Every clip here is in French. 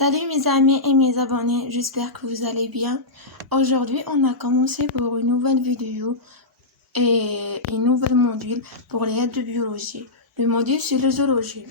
Salut mes amis et mes abonnés, j'espère que vous allez bien. Aujourd'hui, on a commencé pour une nouvelle vidéo et un nouvel module pour les aides de biologie. Le module, c'est la zoologie.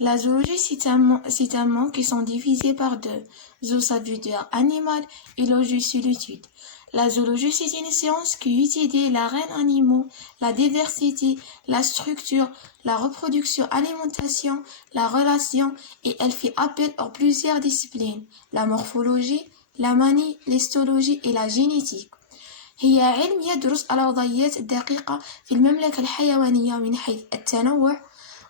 La zoologie, c'est un monde qui sont divisés par deux. Zoo, ça veut dire animal, et logie, c'est l'étude. La zoologie, c'est une science qui étudie la reine animaux, la diversité, la structure, la reproduction, alimentation, la relation, et elle fait appel à plusieurs disciplines, la morphologie, la manie, l'histologie et la génétique. هي علم يدرس الوضعيات الدقيقة في المملكة الحيوانية من حيث التنوع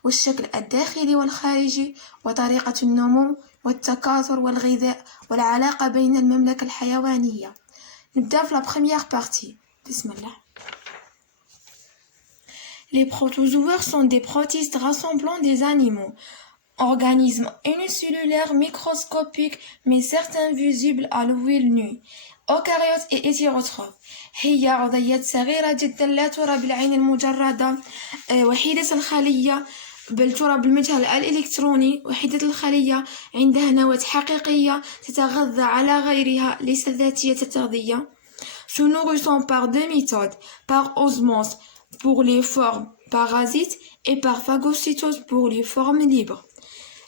والشكل الداخلي والخارجي وطريقة النمو والتكاثر والغذاء والعلاقة بين المملكة الحيوانية. نبدأ في la première partie. بسم الله. Les protozoaires sont des protistes rassemblant des animaux, organismes unicellulaires microscopiques mais certains visibles à l'œil nu. أوكاريوت et hétérotrophes. هي عضيات صغيرة جدا لا ترى بالعين المجردة، وحيدة الخلية بل ترى بالمجهر الإلكتروني. وحيدة الخلية عندها نواة حقيقية تتغذى على غيرها ليست ذاتية التغذية. Se nourrissant par deux méthodes, par osmose pour les formes parasites et par phagocytose pour les formes libres.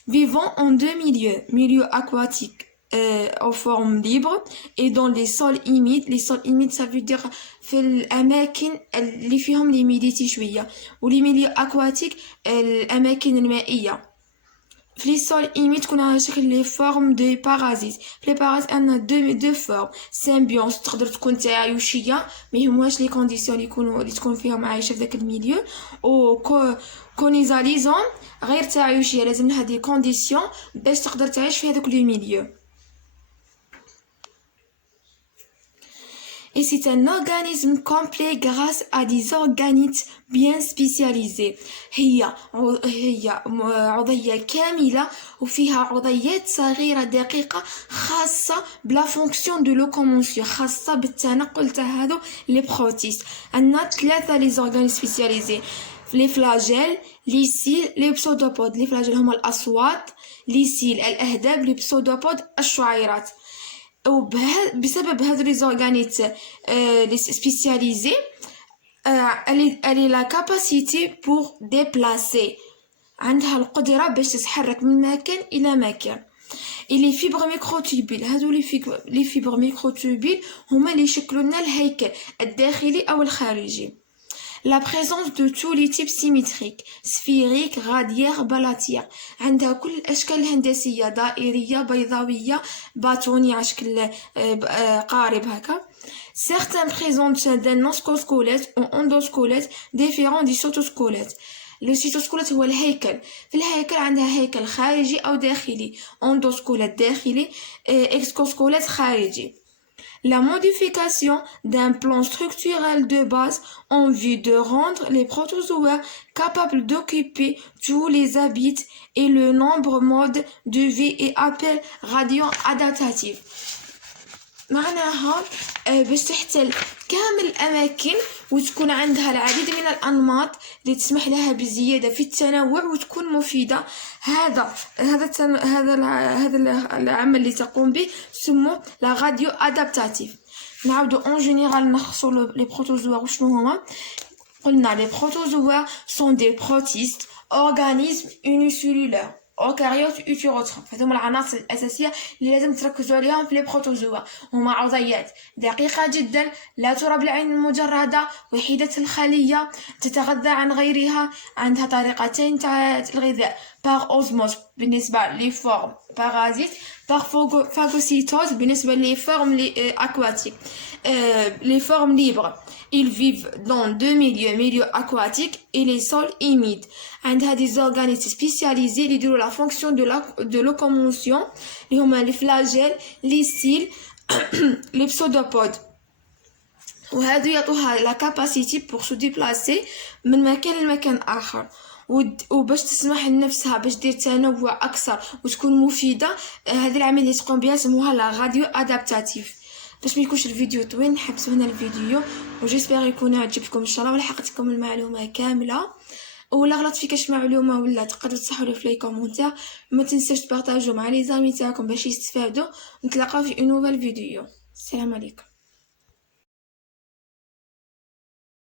Vivant en deux milieux, milieu aquatique en forme libre et dans les sols humides. Les sols humides ça veut dire في الأماكن اللي فيهم l'humidité شوية، ولي milieu aquatique الأماكن المائية. في les sols humides تكون على شكل les formes de parasites. في les parasites عندنا deux formes. symbiose تقدر تكون تعايشية ما يهموهاش لي كونديسيون اللي تكون فيهم عايشة في ذاك الميليو، و كونيزاليزون غير تعايشية لازم لها دي كونديسيون باش تقدر تعيش في هذاك لو ميليو. Et c'est un organisme complet grâce à des organites bien spécialisés. هي عضية كاملة وفيها عضيات صغيرة دقيقة خاصة بلا فونكسيون دو لوكومونسيون، خاصة بالتنقل تاع هادو لي بروتيست. عندنا ثلاثة لي زورغانيز سبيسياليزي، لي فلاجيل، لي سيل، لي بسودوبود. لي فلاجيل هما الأصوات، لي سيل الأهداب، لي بسودوبود الشعيرات. بسبب هذو لي زورغانيت لي سبيسياليزي elle est la capacité pour déplacer، عندها القدرة باش تتحرك من مكان إلى مكان. et les fibres microtubules، هذو لي فيبر ميكروتوبيل هما اللي يشكلوا لنا الهيكل الداخلي أو الخارجي. La présence de tous les types symétriques، sphériques، radiaires، balatières. عندها كل الأشكال الهندسية، دائرية، بيضاوية، باتونية على شكل قارب هكا. Certains présentent d'un oscosquelette ou endosquelette différent du cytosquelette. لو سيتوسكولات هو الهيكل. في الهيكل عندها هيكل خارجي أو داخلي، اندوسكولات داخلي، اكسوسكولات خارجي. La modification d'un plan structurel de base en vue de rendre les protozoaires capables d'occuper tous les habitats et le nombre mode de vie est appelé gradient adaptatif. معناها باش تحتل كامل الأماكن وتكون عندها العديد من الأنماط اللي تسمح لها بالزيادة في التنوع وتكون مفيدة. هذا العمل اللي تقوم به سموه لا غاديو أدابتاتيف. نعاودو اون جينيرال نخصو لي بروتوزوا وشنو هما. قلنا لي بروتوزوا سون دي بروتيست اورغانيزم يونيسيلولار أوكاريوت هيتيروتروف. هذوما العناصر الأساسية اللي لازم تركزوا عليهم في لي بروتوزوا. هما عضيات دقيقة جدا لا ترى بالعين المجردة، وحيدة الخلية، تتغذى عن غيرها، عندها طريقتين تاع الغذاء، باغ أوزموس بالنسبة لي فورم بارازيت، باغ فاغوسيتوز بالنسبة لي فورم أكواتيك. Les formes libres, ils vivent dans deux milieux aquatiques et les sols humides. عندها des organismes spécialisés اللي يديروا la fonction de locomotion اللي هما les flagelles, les cils, les pseudopodes. وهذو يعطوها la capacité pour se déplacer من مكان لمكان آخر. وباش تسمح لنفسها باش دير تنوع أكثر وتكون مفيدة، هذه العملية تقوم بها سموها لا غاديو أدابتاتيف. باش ما يكونش الفيديو طويل نحبسوا هنا الفيديو وجيسبر يكون عجبكم ان شاء الله ولحقتكم المعلومه كامله. ولا غلط في كاش معلومه ولا تقدروا تصحوا لي في لي كومونتير. ما تنساوش تبارطاجيو مع لي زامي تاعكم باش يستفادوا. نتلاقاو في نوفال فيديو. السلام عليكم.